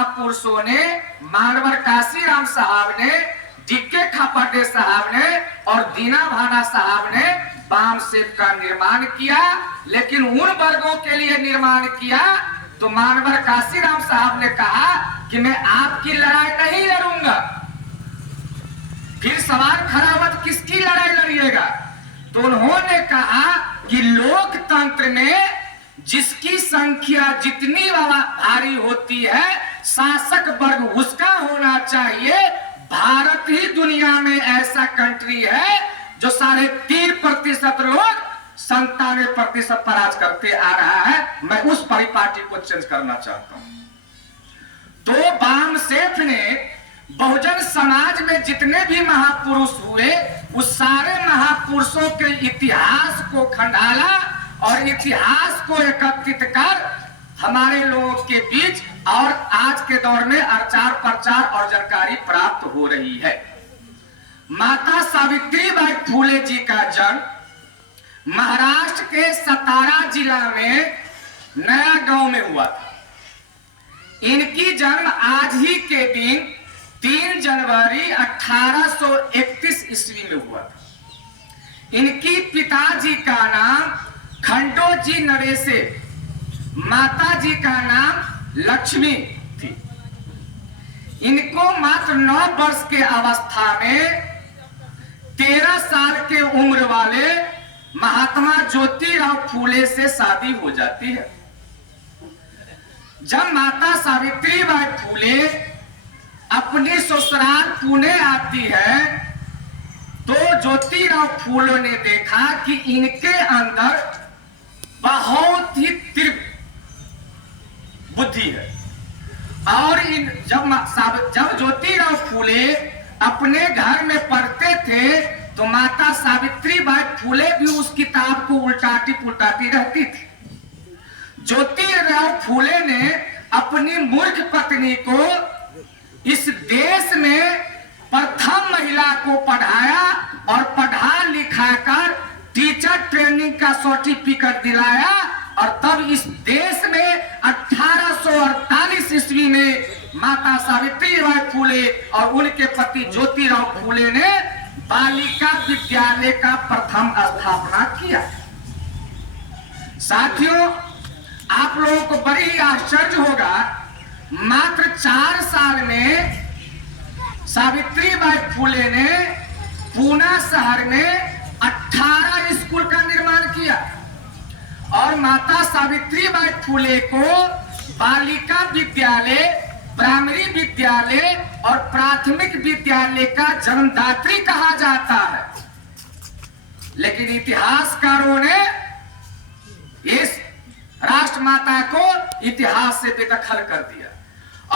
महापुरुषों ने, मानवर काशीराम साहब ने, डिक्के खापटे साहब ने और दीना भाना साहब ने बाम सेब का निर्माण किया, लेकिन उन वर्गों के लिए निर्माण किया तो मानवर काशीराम साहब ने कहा कि मैं आपकी लड़ाई नहीं लड़ूंगा। फिर सवाल खड़ा हुआ किसकी लड़ाई लड़िएगा? तो उन्होंने कहा कि लोकतंत्र में जिसकी संख्या जितनी भारी होती है शासक वर्ग उसका होना चाहिए। भारत ही दुनिया में ऐसा कंट्री है जो 3.5% लोग 97% पर राज करते आ रहा है। मैं उस परिपाटी को चेंज करना चाहता हूं। तो बाम सेठ ने बहुजन समाज में जितने भी महापुरुष हुए उस सारे महापुरुषों के इतिहास को खंडाला और इतिहास को एकत्रित कर हमारे लोगों के बीच और आज के दौर में प्रचार प्रचार और जानकारी प्राप्त हो रही है। माता सावित्रीबाई फुले जी का जन्म महाराष्ट्र के सतारा जिला में नया गांव में हुआ था। इनकी जन्म आज ही के दिन 3 जनवरी 1831 ईस्वी में हुआ था। इनकी पिताजी का नाम खंडोजी नरेशे, माता जी का नाम लक्ष्मी थी। इनको मात्र 9 वर्ष के अवस्था में 13 साल के उम्र वाले महात्मा ज्योतिराव फूले से शादी हो जाती है। जब माता सावित्रीबाई फूले अपनी ससुराल पुणे आती है तो ज्योतिराव फूले ने देखा कि इनके अंदर बहुत ही तीव्र बुद्धि है और जब ज्योतिराव फूले अपने घर में पढ़ते थे तो माता सावित्रीबाई फूले भी उस किताब को उल्टाती पुल्टाती रहती थी। ज्योतिराव फूले ने अपनी मूर्ख पत्नी को इस देश में प्रथम महिला को पढ़ाया और पढ़ा लिखा कर टीचर ट्रेनिंग का सर्टिफिकेट दिलाया और तब इस देश में 1848 ईस्वी में माता सावित्रीबाई फूले और उनके पति ज्योतिराव फूले ने बालिका विद्यालय का प्रथम स्थापना किया। साथियों, आप लोगों को बड़ी ही आश्चर्य होगा, मात्र 4 साल में सावित्रीबाई फूले ने पूना शहर में 18 स्कूल का निर्माण किया और माता सावित्रीबाई फूले को बालिका विद्यालय, प्राइमरी विद्यालय और प्राथमिक विद्यालय का जन्मदात्री कहा जाता है। लेकिन इतिहासकारों ने इस राष्ट्रमाता को इतिहास से बेदखल कर दिया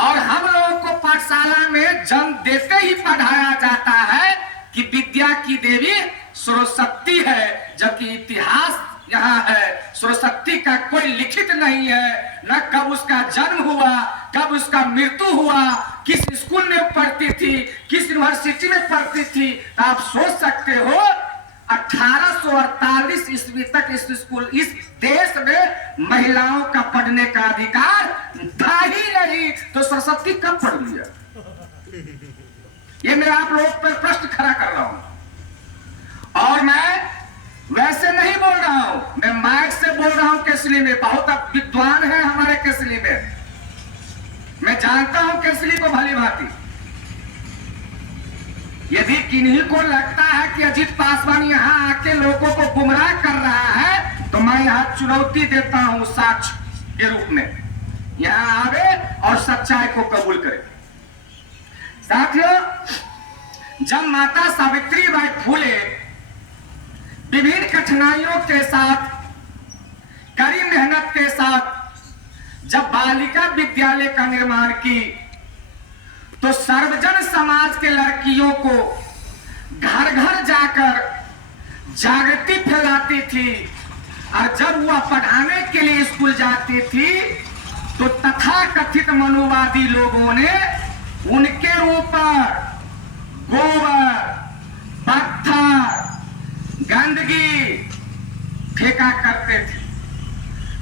और हम लोगों को पाठशाला में जन्म देते ही पढ़ाया जाता है कि विद्या की देवी सरस्वती है, जबकि इतिहास यहाँ है सरस्वती का कोई लिखित नहीं है। न कब उसका जन्म हुआ, कब उसका मृत्यु हुआ, किस स्कूल में पढ़ती थी, किस यूनिवर्सिटी में पढ़ती थी। आप सोच सकते हो 1848 ईस्वी तक इस देश में महिलाओं का पढ़ने का अधिकार था ही नहीं, तो सरस्वती कब पढ़ लिया? ये मैं आप लोगों पर प्रश्न खड़ा कर रहा हूं और मैं वैसे नहीं बोल रहा हूं, मैं माइक से बोल रहा हूं। केसली में बहुत विद्वान है हमारे केसली में, मैं जानता हूं केसली को भली भांति। यदि किन्हीं को लगता है कि अजीत पासवान यहाँ आके लोगों को गुमराह कर रहा है तो मैं यहाँ चुनौती देता हूं साक्ष्य के रूप में, यहाँ आवे और सच्चाई को कबूल करे। साथियों, जब माता सावित्रीबाई फूले विभिन्न कठिनाइयों के साथ, कड़ी मेहनत के साथ जब बालिका विद्यालय का निर्माण की तो सर्वजन समाज के लड़कियों को घर घर जाकर जागृति फैलाती थी और जब वह पढ़ाने के लिए स्कूल जाती थी तो तथाकथित मनुवादी लोगों ने उनके ऊपर गोबर, पत्थर, गंदगी फेंका करते थे।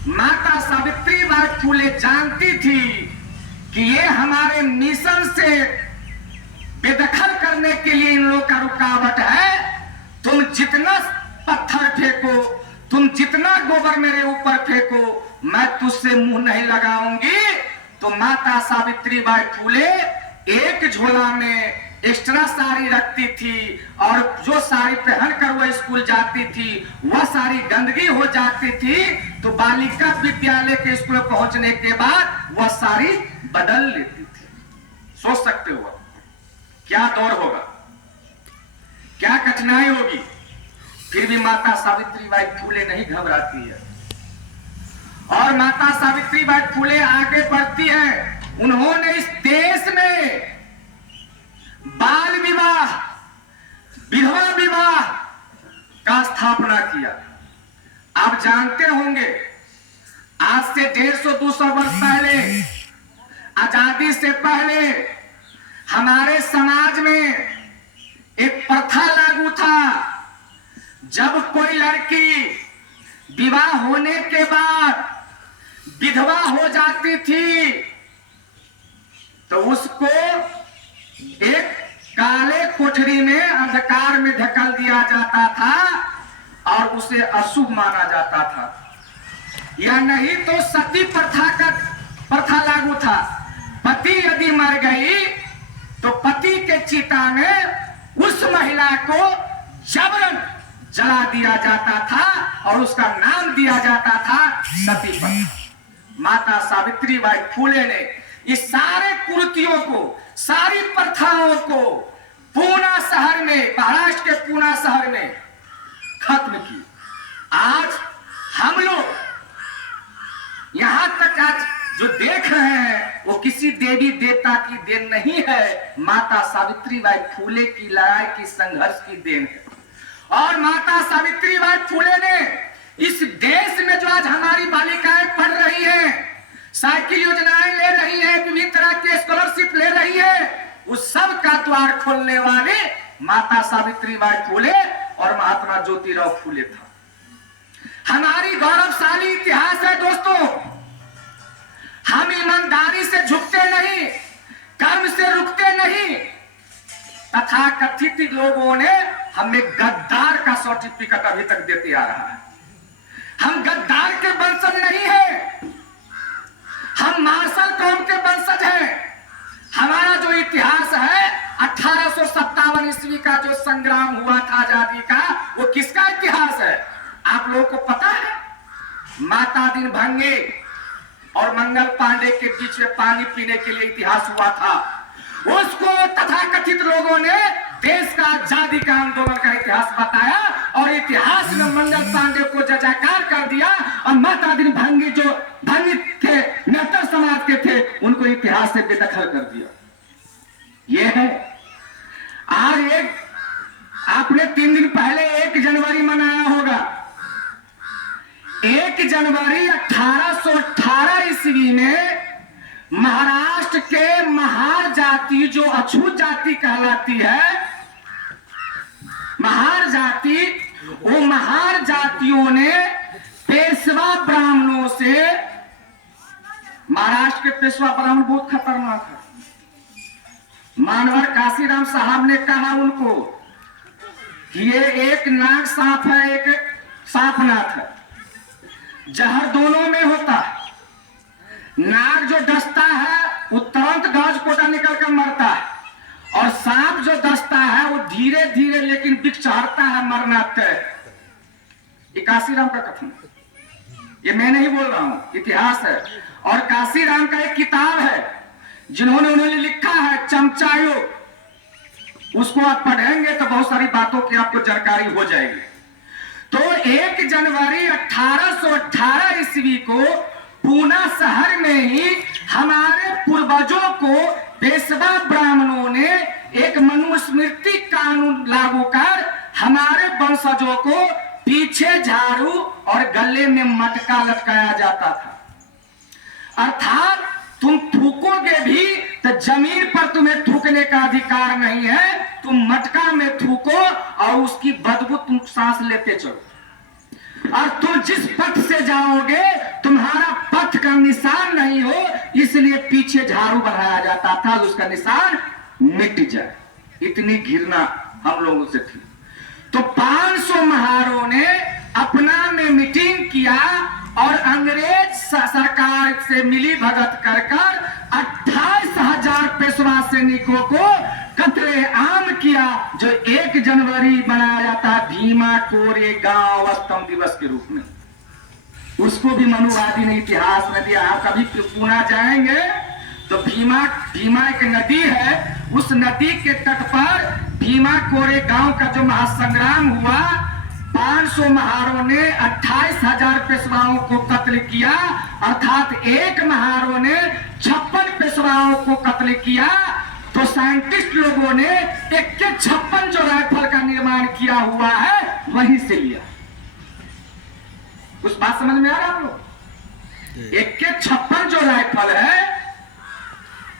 माता सावित्रीबाई फूले जानती थी कि ये हमारे मिशन से बेदखल करने के लिए इन लोगों का रुकावट है। तुम जितना पत्थर फेंको, तुम जितना गोबर मेरे ऊपर फेंको, मैं तुझसे मुंह नहीं लगाऊंगी। तो माता सावित्रीबाई फूले एक झोला में एक्स्ट्रा साड़ी रखती थी और जो साड़ी पहन कर वह स्कूल जाती थी वह साड़ी गंदगी हो जाती थी। तो बालिका विद्यालय के स्कूल पहुंचने के बाद वह साड़ी बदल लेती थी। सोच सकते हो क्या दौर होगा, क्या कठिनाई होगी। फिर भी माता सावित्रीबाई फूले नहीं घबराती है और माता सावित्रीबाई फूले आगे बढ़ती है। उन्होंने इस देश में बाल विवाह, विधवा विवाह का स्थापना किया। आप जानते होंगे आज से 150-200 वर्ष पहले, आजादी से पहले हमारे समाज में एक प्रथा लागू था। जब कोई लड़की विवाह होने के बाद विधवा हो जाती थी तो उसको एक काले कोठरी में अंधकार में धकेल दिया जाता था और उसे अशुभ माना जाता था। या नहीं तो सती प्रथा लागू था। पति यदि मर गई तो पति के चिता में उस महिला को जबरन जला दिया जाता था और उसका नाम दिया जाता था सती प्रथा। माता सावित्रीबाई फूले ने इस सारे कुरीतियों को, सारी प्रथाओं को पूना शहर में, महाराष्ट्र के पूना शहर में खत्म की। आज हम लोग यहां तक आज जो देख रहे हैं वो किसी देवी देवता की देन नहीं है, माता सावित्रीबाई फूले की लड़ाई की, संघर्ष की देन है। और माता सावित्रीबाई फूले ने इस देश में जो आज हमारी बालिकाएं पढ़ रही हैं, साइकिल योजनाएं ले रही है, विभिन्न तरह के स्कॉलरशिप ले रही है, उस सब का द्वार खोलने वाले माता सावित्रीबाई फूले और महात्मा ज्योतिराव फूले था। हमारी गौरवशाली इतिहास है दोस्तों। हम ईमानदारी से झुकते नहीं, कर्म से रुकते नहीं। तथा कथित लोगों ने हमें गद्दार का सर्टिफिकेट अभी तक देते आ रहा है। हम गद्दार के वंशज नहीं है, हम मार्शल कौम के वंशज हैं। हमारा जो इतिहास है 1857 ईस्वी का जो संग्राम हुआ था आजादी का, वो किसका इतिहास है आप लोगों को पता है? माता दिन भंगे और मंगल पांडे के बीच में पानी पीने के लिए इतिहास हुआ था। उसको तथाकथित लोगों ने देश का आजादी का आंदोलन का इतिहास बताया और इतिहास में मंगल पांडे को जजाकार कर दिया और माता दिन भंगी जो भंगी थे, नेतर समाज के थे, उनको इतिहास से बेदखल कर दिया। यह है आज एक आपने 3 दिन पहले 1 जनवरी मनाया होगा। 1 जनवरी 1818 ईस्वी में महाराष्ट्र के महार जाति जो अछूत जाति कहलाती है, महार जाति, वो महार जातियों ने पेशवा ब्राह्मणों से, महाराष्ट्र के पेशवा ब्राह्मण बहुत खतरनाक है। मानवर काशीराम साहब ने कहा उनको कि ये एक नाग सांप है, एक सांपनाथ है, जहर दोनों में होता है। नाग जो डसता है वो तुरंत गाज कोटा निकल कर मरता है और सांप जो डसता है वो धीरे धीरे लेकिन बिक चढ़ता है, मरना तय। ये काशीराम का कथन, ये मैं नहीं बोल रहा हूं, इतिहास है। और काशीराम का एक किताब है उन्होंने लिखा है चमचायोग, उसको आप पढ़ेंगे तो बहुत सारी बातों की आपको जानकारी हो जाएगी। तो 1 जनवरी 1818 ईस्वी को पूना शहर में ही हमारे पूर्वजों को पेशवा ब्राह्मणों ने एक मनुस्मृति कानून लागू कर हमारे वंशजों को पीछे झाड़ू और गले में मटका लटकाया जाता था। अर्थात तुम थूकोगे भी तो जमीन पर तुम्हें थूकने का अधिकार नहीं है, तुम मटका में थूको और उसकी बदबू तुम सांस लेते चलो। और तुम जिस पथ से जाओगे तुम्हारा पथ का निशान नहीं हो, इसलिए पीछे झाड़ू बढ़ाया जाता था, उसका निशान मिट जाए। इतनी घृणा हम लोगों से थी। तो 500 महारों ने अपना में मीटिंग किया और अंग्रेज सरकार से मिली भगत कर 28,000 पेशवा सैनिकों को कत्ले आम किया, जो 1 जनवरी मनाया जाता है भीमा कोरेगांव स्तंभ दिवस के रूप में। उसको भी मनुवादी ने इतिहास में दिया। आप कभी पुणे जाएंगे तो भीमा एक नदी है, उस नदी के तट पर भीमा कोरेगांव का जो महासंग्राम हुआ, 500 महारों ने 28,000 पेशवाओं को कत्ल किया, अर्थात 1 महारों ने 56 पेशवाओं को कत्ल किया। तो साइंटिस्ट लोगों ने AK-56 जो राइफल का निर्माण किया हुआ है वहीं से लिया। उस बात समझ में आ रहा है आप लोग? AK-56 जो राइफल है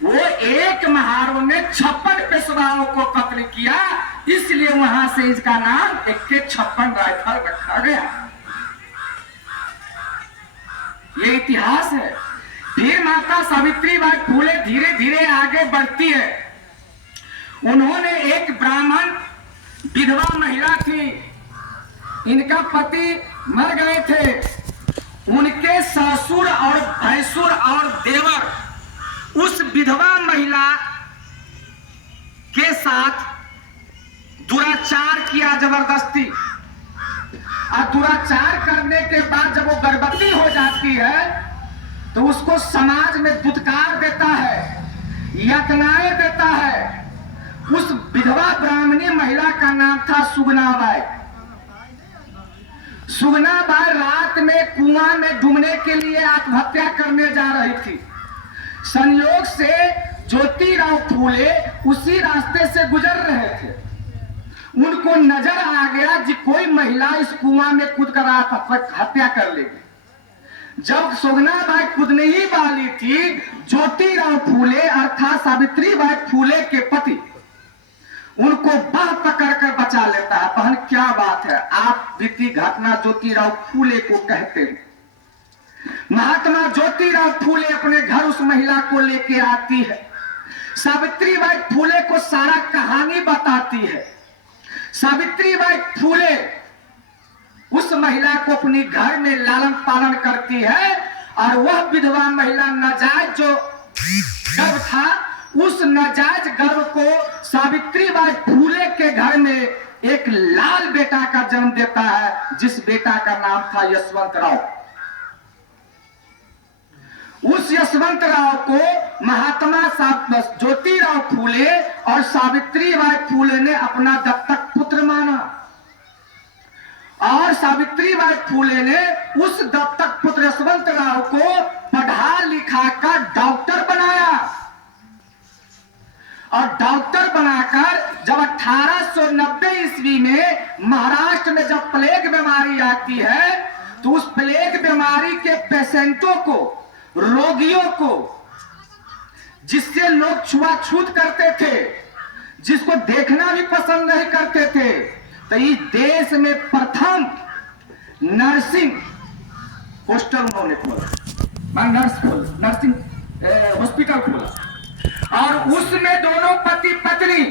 वो 1 महारों ने 56 पेशवाओं को कत्ल किया, इसलिए वहां से इसका नाम AK-56 राइफल रखा गया। ये इतिहास है। फिर माता सावित्रीबाई फुले धीरे धीरे आगे बढ़ती है। उन्होंने एक ब्राह्मण विधवा महिला थी, इनका पति मर गए थे, उनके ससुर और भैंसुर और देवर उस विधवा महिला के साथ दुराचार किया जबरदस्ती। और दुराचार करने के बाद जब वो गर्भवती हो जाती है तो उसको समाज में दुत्कार देता है, यातनाएं देता है। उस विधवा ब्राह्मणी महिला का नाम था सुगनाबाई। सुगनाबाई रात में कुआं में डूबने के लिए आत्महत्या करने जा रही थी। संयोग से ज्योतिराव फूले उसी रास्ते से गुजर रहे थे। उनको नजर आ गया कि कोई महिला इस कुआं में कूदकर हत्या कर लेगी। जब सुगनाबाई कूदने ही वाली थी, ज्योतिराव फूले अर्थात सावित्रीबाई फूले के पति उनको बाह पकड़कर बचा लेता है। बहन क्या बात है, आप बीती घटना ज्योतिराव फूले को कहते हैं। महात्मा ज्योतिराव फूले अपने घर उस महिला को लेके आती है। सावित्रीबाई फूले को सारा कहानी बताती है। सावित्रीबाई फूले उस महिला को अपनी घर में लालन पालन करती है और वह विधवा महिला नाजायज जो गर्भ था, उस नाजायज गर्भ को सावित्रीबाई फूले के घर में एक लाल बेटा का जन्म देता है, जिस बेटा का नाम था यशवंत राव। उस यशवंत राव को महात्मा ज्योतिराव फूले और सावित्रीबाई फूले ने अपना दत्तक पुत्र माना और सावित्रीबाई फूले ने उस दत्तक पुत्र यशवंत राव को पढ़ा लिखा कर डॉक्टर बनाया। और डॉक्टर बनाकर जब 1890 ईस्वी में महाराष्ट्र में जब प्लेग बीमारी आती है, तो उस प्लेग बीमारी के पेशेंटों को, रोगियों को, जिससे लोग छुआछूत करते थे, जिसको देखना भी पसंद नहीं करते थे, तो इस देश में प्रथम नर्सिंग हॉस्टल उन्होंने खोला, नर्सिंग हॉस्पिटल खोला। और उसमें दोनों पति पत्नी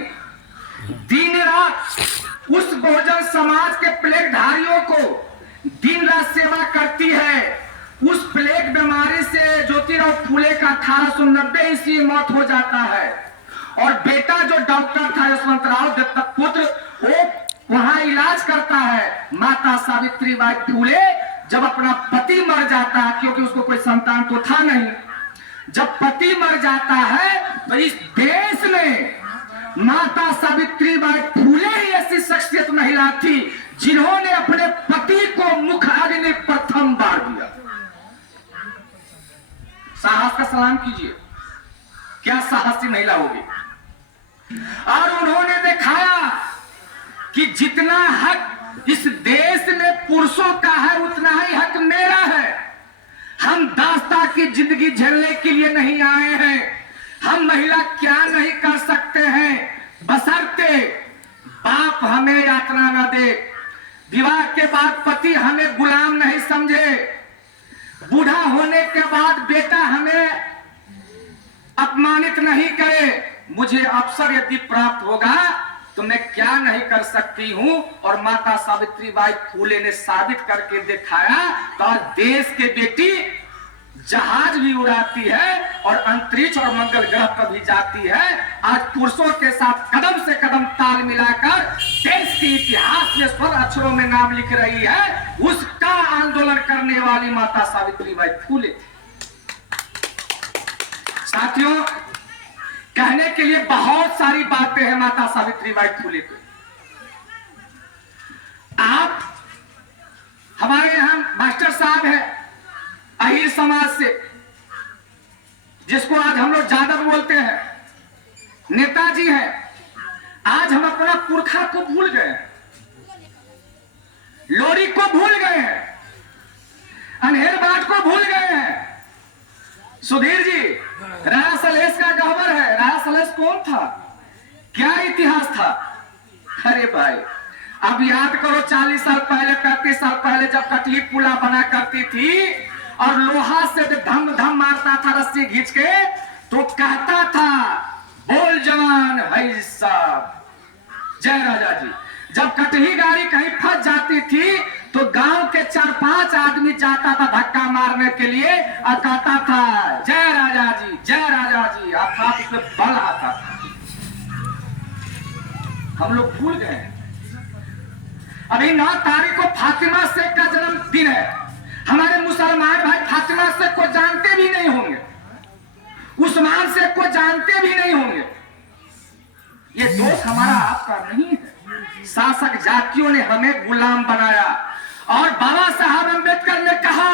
दिन रात उस बहुजन समाज के प्लेग धारियों को दिन रात सेवा करती है। उस प्लेग बीमारी से ज्योतिराव फूले का 1890 ईस्वी मौत हो जाता है और बेटा जो डॉक्टर था यशवंत राव दत्तक पुत्र, वो वहां इलाज करता है। माता सावित्रीबाई फूले जब अपना पति मर जाता है, क्योंकि उसको कोई संतान तो था नहीं, जब पति मर जाता है तो इस देश में माता सावित्रीबाई फूले ही ऐसी शख्सियत महिला थी जिन्होंने अपने पति को मुख अग्नि प्रथम बार दिया। साहस का सलाम कीजिए, क्या साहसी महिला होगी। और उन्होंने दिखाया कि जितना हक इस देश में पुरुषों का है, उतना ही हक मेरा है। हम दास्ता की जिंदगी झेलने के लिए नहीं आए हैं। हम महिला क्या नहीं कर सकते हैं, बशर्ते बाप हमें यातना न दे, विवाह के बाद पति हमें गुलाम नहीं समझे, बूढ़ा होने के बाद बेटा हमें मुझे अवसर यदि प्राप्त होगा तो मैं क्या नहीं कर सकती हूं। और माता सावित्रीबाई फूले ने साबित करके दिखाया। तो आज देश के बेटी जहाज भी उड़ाती है और अंतरिक्ष और मंगल ग्रह पर भी जाती है। आज पुरुषों के साथ कदम से कदम ताल मिलाकर देश के इतिहास में स्वर अक्षरों में नाम लिख रही है। उसका आंदोलन करने वाली माता सावित्रीबाई फूले। साथियों, कहने के लिए बहुत सारी बातें हैं माता सावित्रीबाई फूले पे। आप हमारे यहां मास्टर साहब है अहिर समाज से, जिसको आज हम लोग जादव बोलते हैं, नेताजी हैं। आज हम अपना पुरखा को भूल गए हैं, लोरी को भूल गए हैं, अनहेर बाट को भूल गए हैं। सुधीर जी राजा सलहेश का गहवर है। राजा सलहेश कौन था, क्या इतिहास था? अरे भाई, अब याद करो 40 साल पहले 35 साल पहले जब कटली पुला बना करती थी और लोहा से धम धम मारता था रस्सी खींच के, तो कहता था बोल जवान है साहब जय राजा जी। जब कटही गाड़ी कहीं फंस जाती थी तो गांव के 4-5 आदमी जाता था धक्का मारने के लिए और कहता था जय राजा जी जय राजा जी। अर्थात उसमें बल आता था। हम लोग भूल गए। अभी 9 तारीख को फातिमा शेख का जन्मदिन है। हमारे मुसलमान भाई फातिमा शेख को जानते भी नहीं होंगे, उस्मान शेख को जानते भी नहीं होंगे। ये दोष हमारा आपका नहीं है। शासक जातियों ने हमें गुलाम बनाया और बाबा साहब अम्बेडकर ने कहा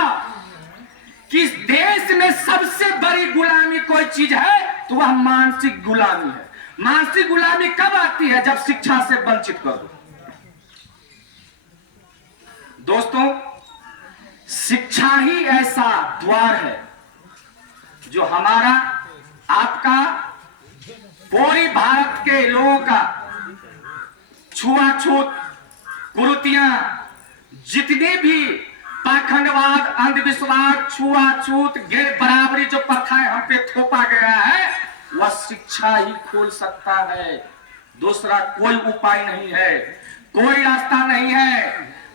कि इस देश में सबसे बड़ी गुलामी कोई चीज है तो वह मानसिक गुलामी है। मानसिक गुलामी कब आती है? जब शिक्षा से वंचित कर दो। दोस्तों, शिक्षा ही ऐसा द्वार है जो हमारा आपका पूरी भारत के लोगों का छुआछूत, कुरीतियां, जितने भी पाखंडवाद, अंधविश्वास, छुआछूत, गैर बराबरी जो प्रथाएं हम पे थोपा गया है, वह शिक्षा ही खोल सकता है। दूसरा कोई उपाय नहीं है, कोई रास्ता नहीं है।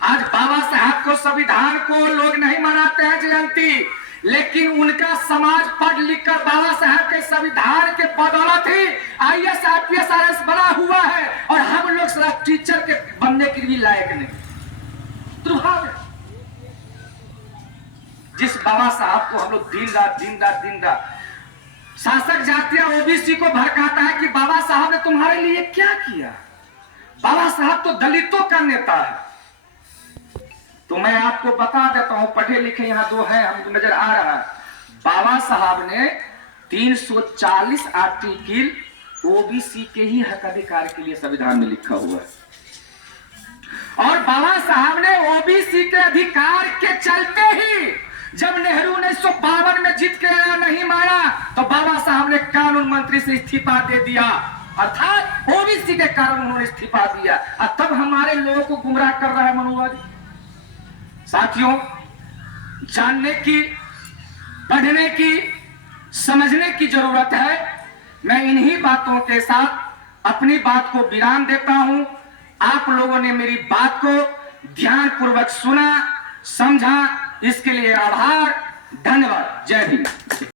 आज बाबा साहब को, संविधान को लोग नहीं मनाते हैं जयंती, लेकिन उनका समाज पढ़ लिख कर बाबा साहब के संविधान के बदौलत ही IAS IPS RS बना हुआ है और हम लोग सिर्फ टीचर के बनने के भी लायक नहीं। दुर्भाग्य जिस बाबा साहब को हम लोग दिन रात शासक जातियां OBC को भड़काता है कि बाबा साहब ने तुम्हारे लिए क्या किया। बाबा साहब तो दलितों का नेता है। तो मैं आपको बता देता हूं, पढ़े लिखे यहाँ 2 हैं, हमको नजर आ रहा है। बाबा साहब ने 340 आर्टिकल OBC के ही हक अधिकार के लिए संविधान में लिखा हुआ है। और बाबा साहब ने OBC के अधिकार के चलते ही जब नेहरू 1952 में जीत के आया, नहीं माना, तो बाबा साहब ने कानून मंत्री से इस्तीफा दे दिया। अर्थात OBC के कारण उन्होंने इस्तीफा दिया और तब हमारे लोगों को गुमराह कर रहा है मनुवादी। साथियों, जानने की, पढ़ने की, समझने की जरूरत है। मैं इन्हीं बातों के साथ अपनी बात को विराम देता हूं। आप लोगों ने मेरी बात को ध्यानपूर्वक सुना, समझा, इसके लिए आभार, धन्यवाद। जय हिंद।